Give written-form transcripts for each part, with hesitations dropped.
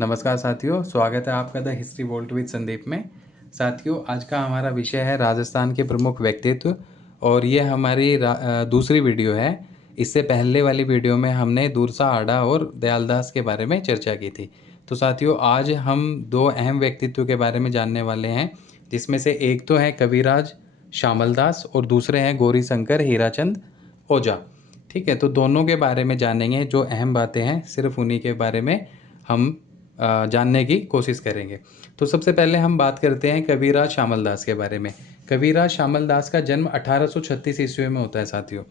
नमस्कार साथियों, स्वागत है आपका the history volt with Sandeep में। साथियों, आज का हमारा विषय है राजस्थान के प्रमुख व्यक्तित्व और ये हमारी दूसरी वीडियो है। इससे पहले वाली वीडियो में हमने दूरसा आडा और दयालदास के बारे में चर्चा की थी। तो साथियों, आज हम दो अहम व्यक्तित्व के बारे में जानने वाले हैं, जिसमें से एक तो है कविराज श्यामलदास और दूसरे हैं गौरीशंकर हीराचंद ओझा। ठीक है, तो दोनों के बारे में जानेंगे। जो अहम बातें हैं सिर्फ उन्हीं के बारे में हम जानने की कोशिश करेंगे। तो सबसे पहले हम बात करते हैं कविराज श्यामलदास के बारे में। कविराज श्यामलदास का जन्म 1836 ईस्वी में होता है साथियों।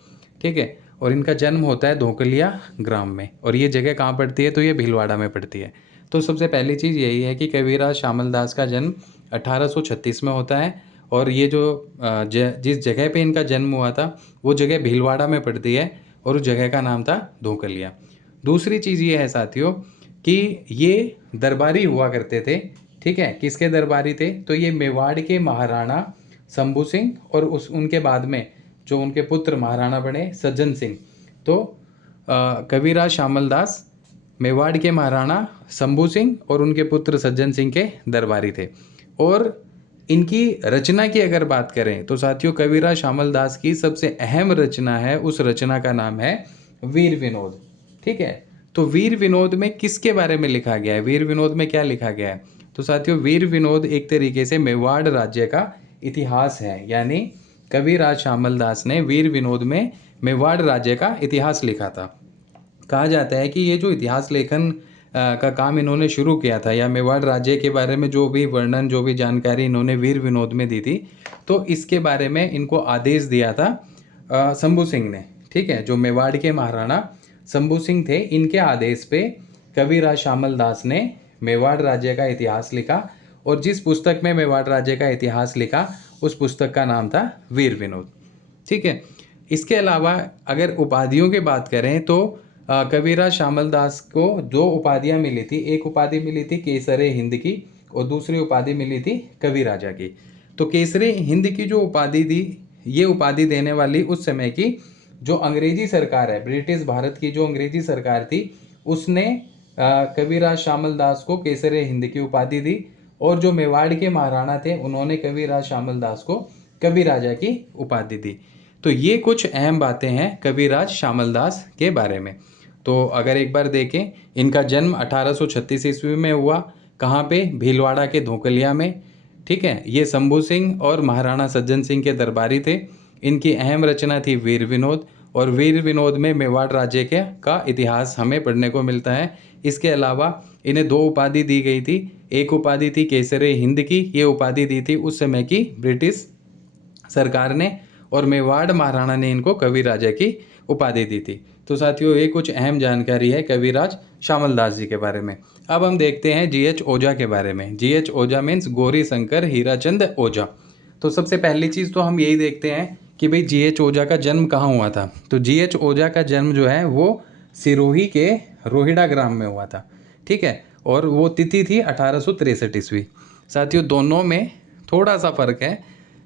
ठीक है, और इनका जन्म होता है धोकलिया ग्राम में, और ये जगह कहाँ पड़ती है? तो ये भीलवाड़ा में पड़ती है। तो सबसे पहली चीज़ यही है कि कविराज श्यामलदास का जन्म 1836 में होता है, और ये जो जिस जगह पे इनका जन्म हुआ था वो जगह भीलवाड़ा में पड़ती है, और उस जगह का नाम था धोकलिया। दूसरी चीज़ ये है साथियों कि ये दरबारी हुआ करते थे। ठीक है, किसके दरबारी थे? तो ये मेवाड़ के महाराणा शंभू सिंह और उनके बाद में जो उनके पुत्र महाराणा बने सज्जन सिंह। तो कविराज श्यामलदास मेवाड़ के महाराणा शंभू सिंह और उनके पुत्र सज्जन सिंह के दरबारी थे। और इनकी रचना की अगर बात करें तो साथियों, कविराज श्यामलदास की सबसे अहम रचना है, उस रचना का नाम है वीर विनोद। ठीक है, तो वीर विनोद में किसके बारे में लिखा गया है? वीर विनोद में क्या लिखा गया है? तो साथियों, वीर विनोद एक तरीके से मेवाड़ राज्य का इतिहास है। यानी कविराज श्यामलदास ने वीर विनोद में मेवाड़ राज्य का इतिहास लिखा था। कहा जाता है कि ये जो इतिहास लेखन का काम इन्होंने शुरू किया था, या मेवाड़ राज्य के बारे में जो भी वर्णन, जो भी जानकारी इन्होंने वीर विनोद में दी थी, तो इसके बारे में इनको आदेश दिया था शंभू सिंह ने। ठीक है, जो मेवाड़ के महाराणा शंभू सिंह थे, इनके आदेश पे कविराज श्यामलदास ने मेवाड़ राज्य का इतिहास लिखा, और जिस पुस्तक में मेवाड़ राज्य का इतिहास लिखा उस पुस्तक का नाम था वीर विनोद। ठीक है, इसके अलावा अगर उपाधियों की बात करें तो कविराज श्यामलदास को दो उपाधियां मिली थी। एक उपाधि मिली थी केसरे हिंद की, और दूसरी उपाधि मिली थी कविराजा की। तो केसरे हिंद की जो उपाधि दी, ये उपाधि देने वाली उस समय की जो अंग्रेजी सरकार है, ब्रिटिश भारत की जो अंग्रेजी सरकार थी, उसने कविराज श्यामलदास को केसरे हिंद की उपाधि दी, और जो मेवाड़ के महाराणा थे उन्होंने कविराज श्यामलदास को कविराजा की उपाधि दी। तो ये कुछ अहम बातें हैं कविराज श्यामलदास के बारे में। तो अगर एक बार देखें, इनका जन्म 1836 ईस्वी में हुआ। कहाँ पे? भीलवाड़ा के धोकलिया में। ठीक है, ये शंभू सिंह और महाराणा सज्जन सिंह के दरबारी थे। इनकी अहम रचना थी वीर विनोद, और वीर विनोद में मेवाड़ राज्य के का इतिहास हमें पढ़ने को मिलता है। इसके अलावा इन्हें दो उपाधि दी गई थी। एक उपाधि थी केसरे हिंद की, ये उपाधि दी थी उस समय की ब्रिटिश सरकार ने, और मेवाड़ महाराणा ने इनको कविराजा की उपाधि दी थी। तो साथियों, ये कुछ अहम जानकारी है कविराज श्यामलदास जी के बारे में। अब हम देखते हैं जीएच ओझा के बारे में। जीएच ओझा मीन्स गौरीशंकर हीराचंद ओझा। तो सबसे पहली चीज़ तो हम यही देखते हैं कि भाई जीएच ओझा का जन्म कहाँ हुआ था। तो जीएच ओझा का जन्म जो है वो सिरोही के रोहिड़ा ग्राम में हुआ था। ठीक है, और वो तिथि थी 1863 ईस्वी। साथियों, दोनों में थोड़ा सा फर्क है।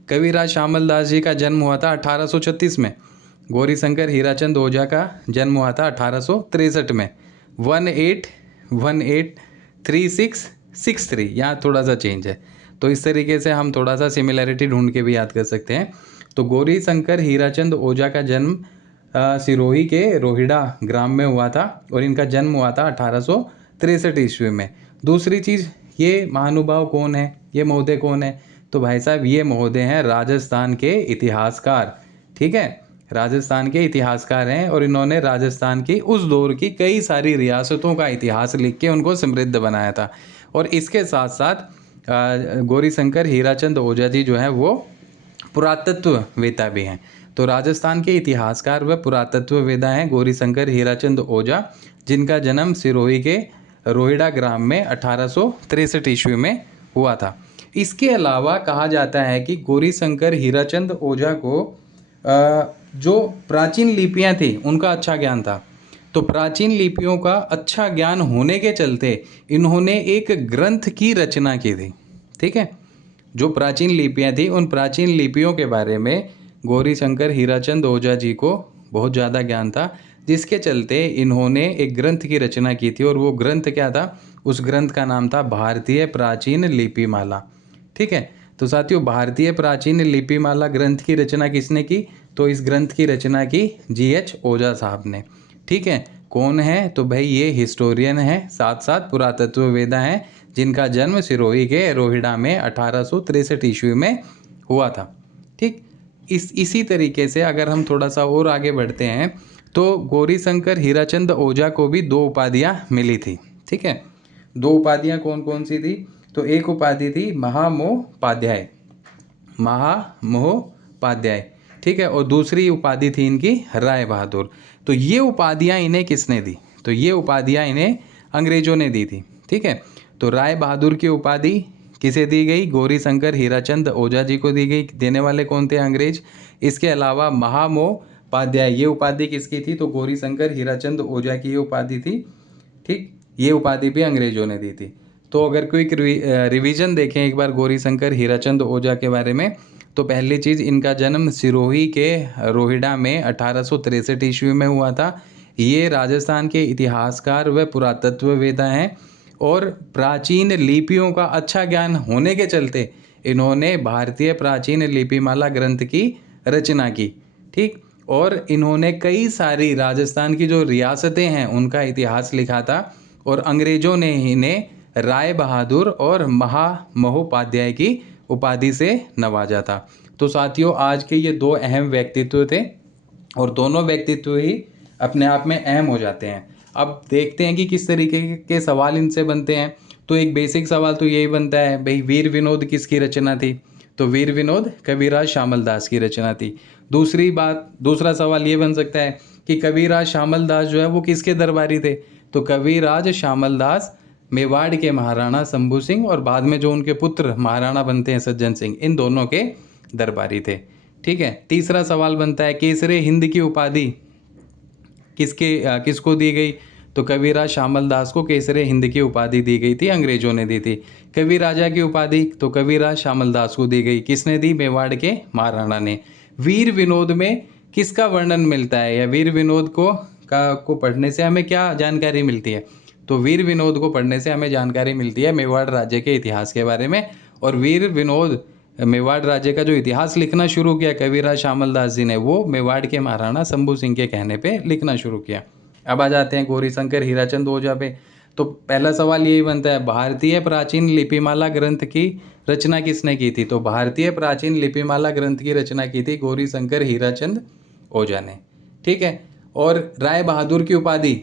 कविराज श्यामलदास जी का जन्म हुआ था 1836 में, गौरीशंकर हीराचंद ओझा का जन्म हुआ था 1863 में। 183663, यहाँ थोड़ा सा चेंज है। तो इस तरीके से हम थोड़ा सा सिमिलैरिटी ढूंढ के भी याद कर सकते हैं। तो गौरीशंकर हीराचंद ओझा का जन्म सिरोही के रोहिड़ा ग्राम में हुआ था, और इनका जन्म हुआ था 1863 ईस्वी में। दूसरी चीज़, ये महानुभाव कौन है, ये महोदय कौन है? तो भाई साहब, ये महोदय हैं राजस्थान के इतिहासकार। ठीक है, राजस्थान के इतिहासकार हैं, और इन्होंने राजस्थान की उस दौर की कई सारी रियासतों का इतिहास लिख के उनको समृद्ध बनाया था। और इसके साथ साथ गौरीशंकर हीराचंद ओझा जी जो है वो पुरातत्ववेत्ता भी हैं। तो राजस्थान के इतिहासकार व पुरातत्ववेत्ता हैं गौरीशंकर हीराचंद ओझा, जिनका जन्म सिरोही के रोहिड़ा ग्राम में 1863 ईस्वी में हुआ था। इसके अलावा कहा जाता है कि गौरीशंकर हीराचंद ओझा को जो प्राचीन लिपियां थी उनका अच्छा ज्ञान था। तो प्राचीन लिपियों का अच्छा ज्ञान होने के चलते इन्होंने एक ग्रंथ की रचना की थी। ठीक है, जो प्राचीन लिपियां थी उन प्राचीन लिपियों के बारे में गौरीशंकर हीराचंद ओझा जी को बहुत ज़्यादा ज्ञान था, जिसके चलते इन्होंने एक ग्रंथ की रचना की थी, और वो ग्रंथ क्या था? उस ग्रंथ का नाम था भारतीय प्राचीन लिपिमाला। ठीक है, तो साथियों भारतीय प्राचीन लिपिमाला ग्रंथ की रचना किसने की? तो इस ग्रंथ की रचना की G.H. ओझा साहब ने। ठीक है, कौन है? तो भाई ये हिस्टोरियन है, साथ साथ पुरातत्ववेदा हैं, जिनका जन्म सिरोही के रोहिड़ा में 1863 ईस्वी में हुआ था। ठीक, इसी तरीके से अगर हम थोड़ा सा और आगे बढ़ते हैं तो गौरीशंकर हीराचंद ओझा को भी 2 उपाधियाँ मिली थी। ठीक है, 2 उपाधियाँ कौन कौन सी थी? तो एक उपाधि थी महामहोपाध्याय, महामहोपाध्याय। ठीक है, और दूसरी उपाधि थी इनकी राय बहादुर। तो ये उपाधियाँ इन्हें किसने दी? तो ये उपाधियाँ इन्हें अंग्रेजों ने दी थी। ठीक है, तो राय बहादुर की उपाधि किसे दी गई? गौरीशंकर हीराचंद ओझा जी को दी गई। देने वाले कौन थे? अंग्रेज। इसके अलावा महामहोपाध्याय ये उपाधि किसकी थी? तो गौरीशंकर हीराचंद ओझा की ये उपाधि थी। ठीक, ये उपाधि भी अंग्रेजों ने दी थी। तो अगर कोई रिवीजन देखें एक बार गौरीशंकर हीराचंद ओझा के बारे में, तो पहली चीज़, इनका जन्म सिरोही के रोहिड़ा में 1863 ईस्वी में हुआ था। ये राजस्थान के इतिहासकार व पुरातत्ववेदा हैं, और प्राचीन लिपियों का अच्छा ज्ञान होने के चलते इन्होंने भारतीय प्राचीन लिपिमाला ग्रंथ की रचना की। ठीक, और इन्होंने कई सारी राजस्थान की जो रियासतें हैं उनका इतिहास लिखा था, और अंग्रेजों ने इन्हें राय बहादुर और महामहोपाध्याय की उपाधि से नवाजा था। तो साथियों आज के ये 2 अहम व्यक्तित्व थे, और दोनों व्यक्तित्व ही अपने आप में अहम हो जाते हैं। अब देखते हैं कि किस तरीके के सवाल इनसे बनते हैं। तो एक बेसिक सवाल तो यही बनता है भाई, वीर विनोद किसकी रचना थी? तो वीर विनोद कविराज शामल दास की रचना थी। दूसरा सवाल ये बन सकता है कि कविराज शामल दास जो है वो किसके दरबारी थे? तो कविराज शामल दास मेवाड़ के महाराणा शंभू सिंह, और बाद में जो उनके पुत्र महाराणा बनते हैं सज्जन सिंह, इन दोनों के दरबारी थे। ठीक है, तीसरा सवाल बनता है केसरे हिंद की उपाधि किसको दी गई? तो कविराज शामल दास को केसरे हिंद की उपाधि दी गई थी, अंग्रेजों ने दी थी। कवि राजा की उपाधि तो कविराज शामल दास को दी गई, किसने दी? मेवाड़ के महाराणा ने। वीर विनोद में किसका वर्णन मिलता है, या वीर विनोद को पढ़ने से हमें क्या जानकारी मिलती है? तो वीर विनोद को पढ़ने से हमें जानकारी मिलती है मेवाड़ राज्य के इतिहास के बारे में। और वीर विनोद मेवाड़ राज्य का जो इतिहास लिखना शुरू किया कविराज शामल दास जी ने, वो मेवाड़ के महाराणा शंभू सिंह के कहने पे लिखना शुरू किया। अब आ जाते हैं गौरीशंकर हीराचंद ओझा पे। तो पहला सवाल यही बनता है, भारतीय प्राचीन लिपिमाला ग्रंथ की रचना किसने की थी? तो भारतीय प्राचीन लिपिमाला ग्रंथ की रचना की थी गौरीशंकर हीराचंद ओझा ने। ठीक है, और राय बहादुर की उपाधि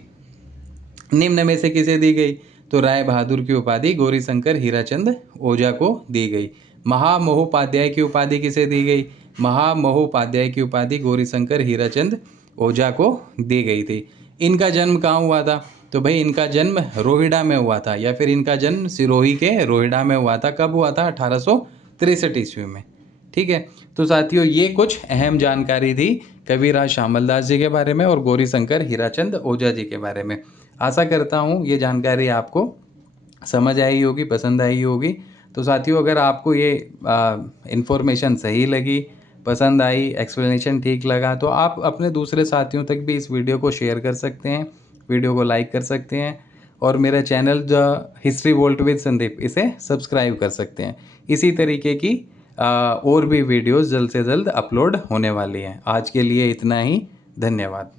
निम्न में से किसे दी गई? तो राय बहादुर की उपाधि गौरीशंकर हीराचंद ओझा को दी गई। महामहोपाध्याय की उपाधि किसे दी गई? महामहोपाध्याय की उपाधि गौरीशंकर हीराचंद ओझा को दी गई थी। इनका जन्म कहाँ हुआ था? तो भाई इनका जन्म रोहिड़ा में हुआ था, या फिर इनका जन्म सिरोही के रोहिड़ा में हुआ था। कब हुआ था? 1863 ईस्वी में। ठीक है, तो साथियों ये कुछ अहम जानकारी थी कविराज शामल दास जी के बारे में और गौरीशंकर हीराचंद ओझा जी के बारे में। आशा करता हूँ ये जानकारी आपको समझ आई होगी, पसंद आई होगी। तो साथियों अगर आपको ये इन्फॉर्मेशन सही लगी, पसंद आई, एक्सप्लेनेशन ठीक लगा, तो आप अपने दूसरे साथियों तक भी इस वीडियो को शेयर कर सकते हैं, वीडियो को लाइक कर सकते हैं, और मेरा channel the history volt with Sandeep इसे सब्सक्राइब कर सकते हैं। इसी तरीके की और भी वीडियोस जल्द से जल्द अपलोड होने वाली हैं। आज के लिए इतना ही, धन्यवाद।